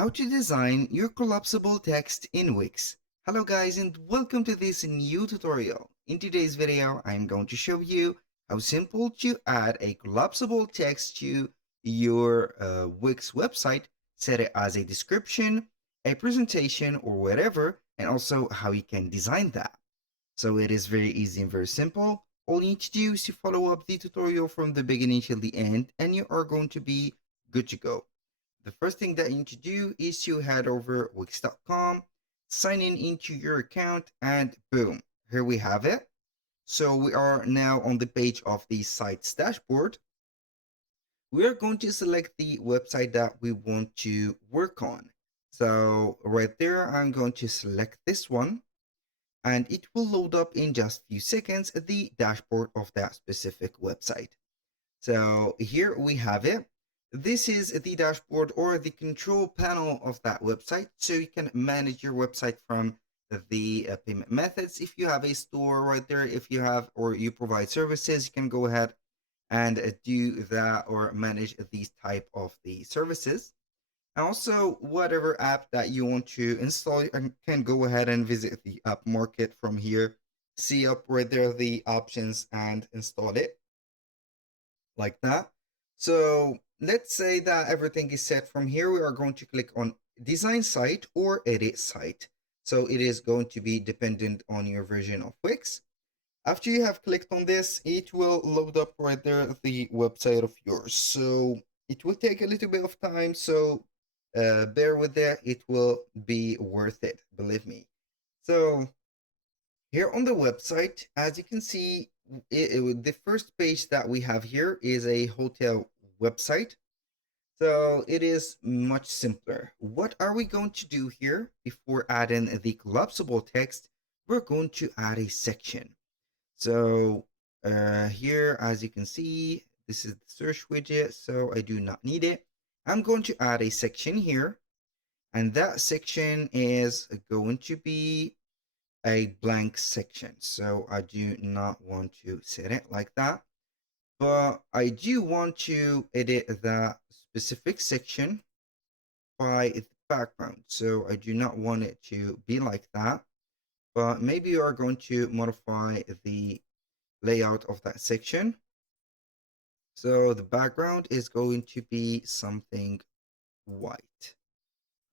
How to design your collapsible text in Wix. Hello guys and welcome to this new tutorial. In today's video, I'm going to show you how simple to add a collapsible text to your Wix website, set it as a description, a presentation or whatever, and also how you can design that. So it is very easy and very simple. All you need to do is to follow up the tutorial from the beginning till the end and you are going to be good to go. The first thing that you need to do is to head over wix.com, sign in into your account, and boom, here we have it. So we are now on the page of the site's dashboard. We are going to select the website that we want to work on. So right there, I'm going to select this one and it will load up in just a few seconds the dashboard of that specific website. So here we have it. This is the dashboard or the control panel of that website. So you can manage your website from the payment methods. If you have a store right there, if you have or you provide services, you can go ahead and do that or manage these type of the services. And also whatever app that you want to install, you can go ahead and visit the app market from here. See up right there the options and install it like that. So let's say that everything is set from here. We are going to click on design site or edit site. So it is going to be dependent on your version of Wix. After you have clicked on this, it will load up right there the website of yours. So it will take a little bit of time. So bear with that. It will be worth it, believe me. So here on the website, as you can see, the first page that we have here is a hotel website. So it is much simpler. What are we going to do here before adding the collapsible text? We're going to add a section. So here, as you can see, this is the search widget, so I do not need it. I'm going to add a section here, and that section is going to be a blank section. So I do not want to set it like that, but I do want to edit that specific section by its background. So I do not want it to be like that, but maybe you are going to modify the layout of that section. So the background is going to be something white.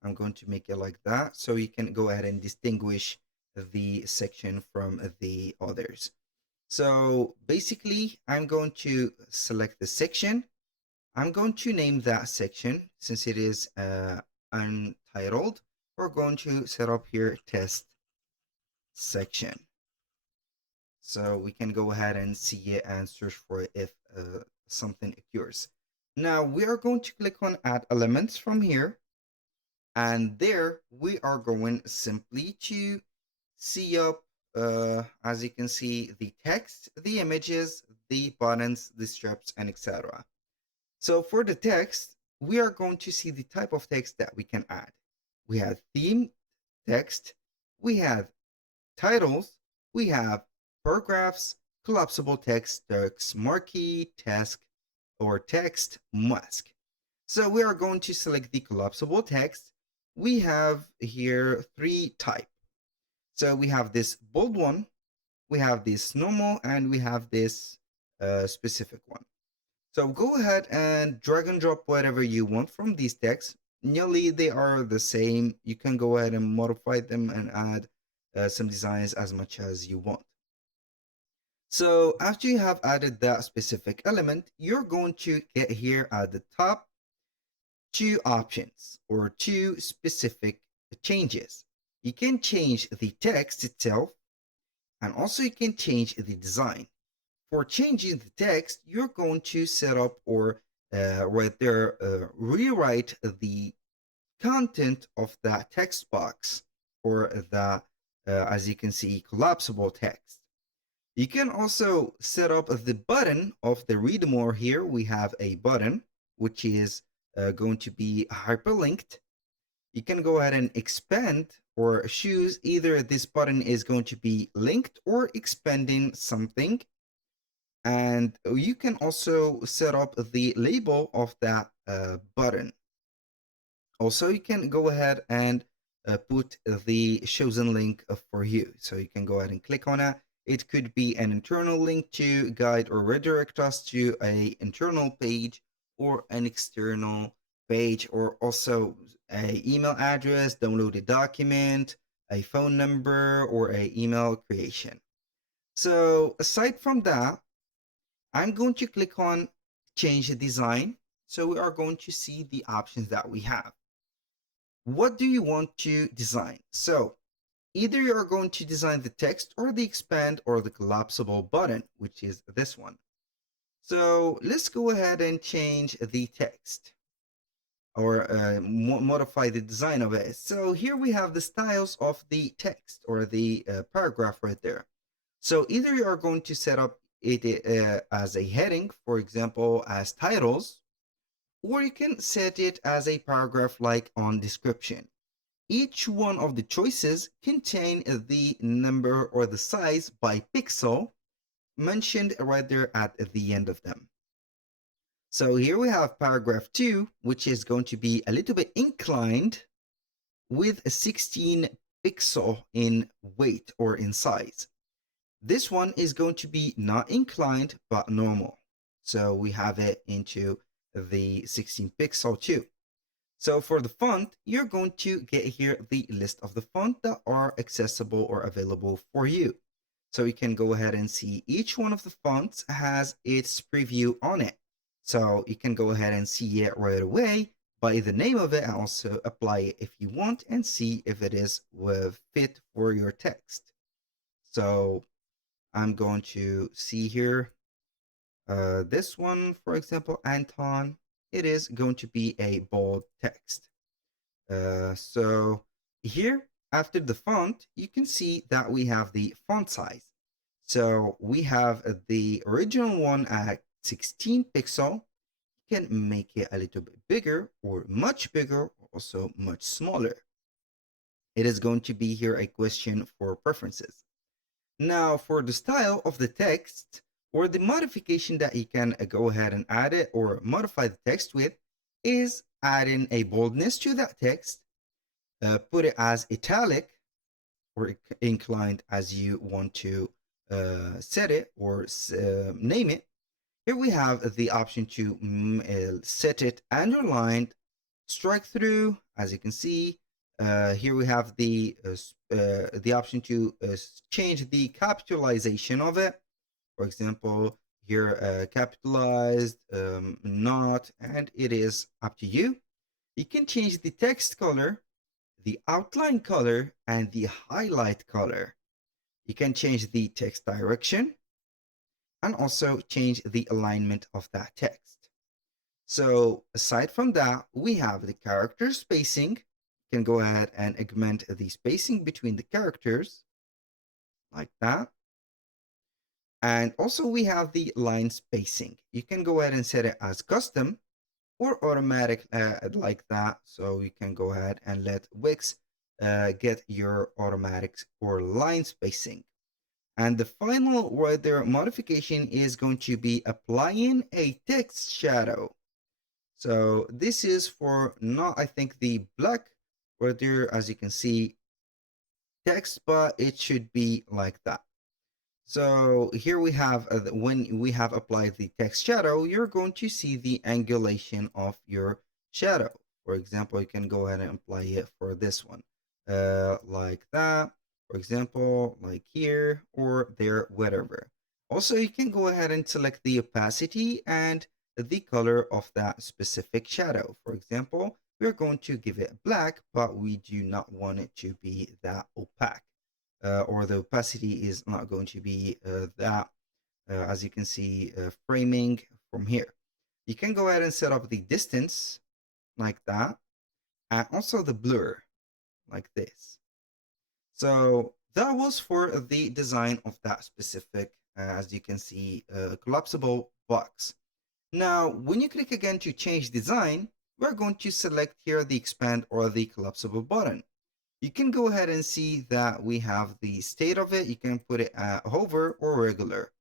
I'm going to make it like that so you can go ahead and distinguish the section from the others. So basically, I'm going to select the section. I'm going to name that section since it is untitled. We're going to set up here test section. So we can go ahead and see it and search for it if something occurs. Now we are going to click on add elements from here. And there we are going simply to see up, as you can see, the text, the images, the buttons, the strips, and etc. So for the text, we are going to see the type of text that we can add. We have theme text, we have titles, we have paragraphs, collapsible text, marquee, task, or text mask. So we are going to select the collapsible text. We have here three types. So we have this bold one, we have this normal, and we have this specific one. So go ahead and drag and drop whatever you want from these texts. Nearly they are the same. You can go ahead and modify them and add some designs as much as you want. So after you have added that specific element, you're going to get here at the top two options or two specific changes. You can change the text itself and also you can change the design. For changing the text, you're going to set up or right there, rewrite the content of that text box or the, as you can see, collapsible text. You can also set up the button of the read more. Here we have a button, which is going to be hyperlinked. You can go ahead and expand or choose either this button is going to be linked or expanding something. And you can also set up the label of that button. Also, you can go ahead and put the chosen link for you. So you can go ahead and click on it. It could be an internal link to guide or redirect us to a internal page or an external page, or also a email address, download a document, a phone number, or a email creation. So aside from that, I'm going to click on change the design. So we are going to see the options that we have. What do you want to design? So either you are going to design the text or the expand or the collapsible button, which is this one. So let's go ahead and change the text or modify the design of it. So here we have the styles of the text or the paragraph right there. So either you are going to set up it as a heading, for example, as titles, or you can set it as a paragraph like on description. Each one of the choices contain the number or the size by pixel mentioned right there at the end of them. So here we have paragraph 2, which is going to be a little bit inclined with a 16 pixel in weight or in size. This one is going to be not inclined, but normal. So we have it into the 16 pixel too. So for the font, you're going to get here the list of the font that are accessible or available for you. So you can go ahead and see each one of the fonts has its preview on it. So you can go ahead and see it right away by the name of it and also apply it if you want and see if it is fit for your text. So I'm going to see here this one, for example, Anton, it is going to be a bold text. So here, after the font, you can see that we have the font size. So we have the original one at 16 pixel. You can make it a little bit bigger or much bigger, or also much smaller. It is going to be here a question for preferences. Now, for the style of the text or the modification that you can go ahead and add it or modify the text with is adding a boldness to that text, put it as italic or inclined as you want to set it or name it. Here we have the option to set it underlined, strike through, as you can see. Here we have the option to change the capitalization of it. For example, here capitalized, not, and it is up to you. You can change the text color, the outline color, and the highlight color. You can change the text direction and also change the alignment of that text. So aside from that, we have the character spacing. You can go ahead and augment the spacing between the characters like that. And also we have the line spacing. You can go ahead and set it as custom or automatic like that. So you can go ahead and let Wix get your automatic or line spacing. And the final right there modification is going to be applying a text shadow. So this is for not, I think, the black right there, as you can see, text, but it should be like that. So here we have, when we have applied the text shadow, you're going to see the angulation of your shadow. For example, you can go ahead and apply it for this one, like that. For example, like here or there, whatever. Also, you can go ahead and select the opacity and the color of that specific shadow. For example, we're going to give it black, but we do not want it to be that opaque. Or the opacity is not going to be that, as you can see, framing from here. You can go ahead and set up the distance like that, and also the blur like this. So that was for the design of that specific, as you can see, collapsible box. Now, when you click again to change design, we're going to select here the expand or the collapsible button. You can go ahead and see that we have the state of it. You can put it at hover or regular.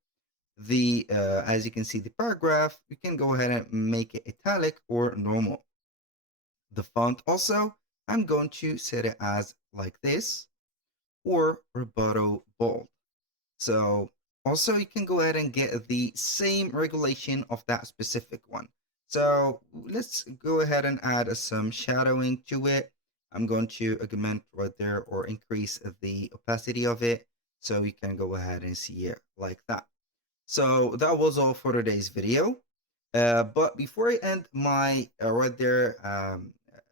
As you can see, the paragraph, you can go ahead and make it italic or normal. The font also, I'm going to set it as like this or Roboto Bold. So also you can go ahead and get the same regulation of that specific one. So let's go ahead and add some shadowing to it. I'm going to augment right there or increase the opacity of it so you can go ahead and see it like that. So that was all for today's video. But before I end my right there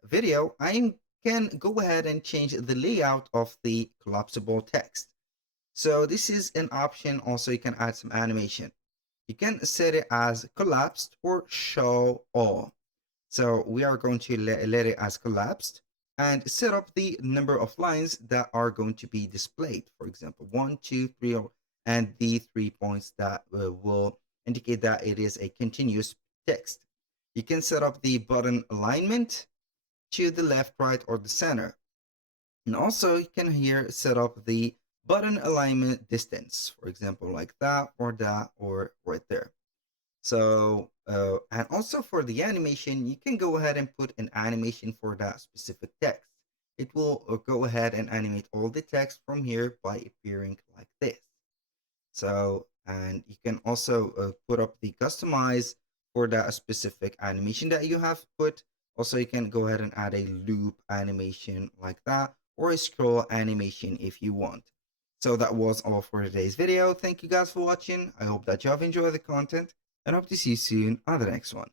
video, I can go ahead and change the layout of the collapsible text. So this is an option. Also, you can add some animation. You can set it as collapsed or show all. So we are going to let it as collapsed and set up the number of lines that are going to be displayed. For example, 1, 2, 3, and the 3 points that will indicate that it is a continuous text. You can set up the button alignment to the left, right, or the center. And also you can here set up the button alignment distance, for example, like that or right there. So, and also for the animation, you can go ahead and put an animation for that specific text. It will go ahead and animate all the text from here by appearing like this. So, and you can also put up the customize for that specific animation that you have put. Also, you can go ahead and add a loop animation like that or a scroll animation if you want. So that was all for today's video. Thank you guys for watching. I hope that you have enjoyed the content and hope to see you soon on the next one.